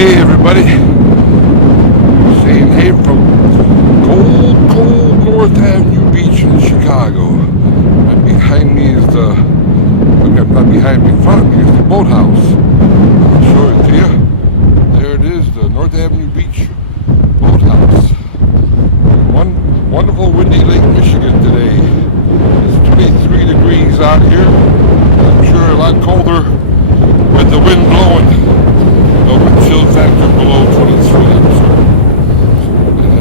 Hey everybody, saying hey from cold North Avenue Beach in Chicago. Right behind me is not behind me, in front of me is the boathouse. I'll show it to you. There it is, the North Avenue Beach boathouse. One wonderful windy Lake Michigan today. It's 23 degrees out here. I'm sure a lot colder with the wind blowing. The wind chill factor below 23, I'm sure.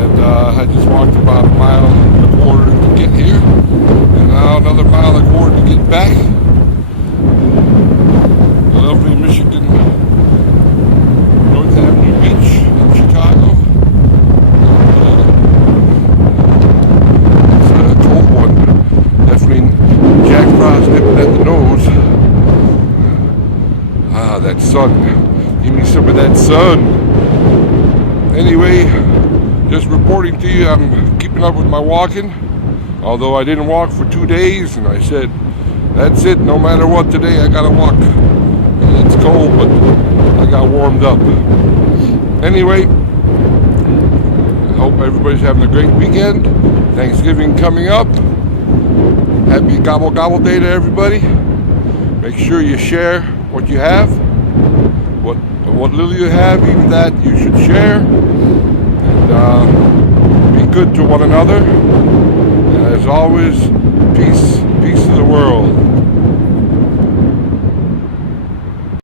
And I just walked about a mile and a quarter to get here, and now another mile and a quarter to get back. The lovely Michigan, North Avenue Beach in Chicago. It's a cold one. Definitely Jack Frost nipping at the nose. Ah, that sun. Give me some of that sun. Anyway, just reporting to you, I'm keeping up with my walking. Although I didn't walk for 2 days, and I said, that's it, no matter what, today I gotta walk. And it's cold, but I got warmed up. Anyway, I hope everybody's having a great weekend. Thanksgiving coming up. Happy Gobble Gobble Day to everybody. Make sure you share what you have. What little you have, even that you should share. And be good to one another. And as always, peace to the world.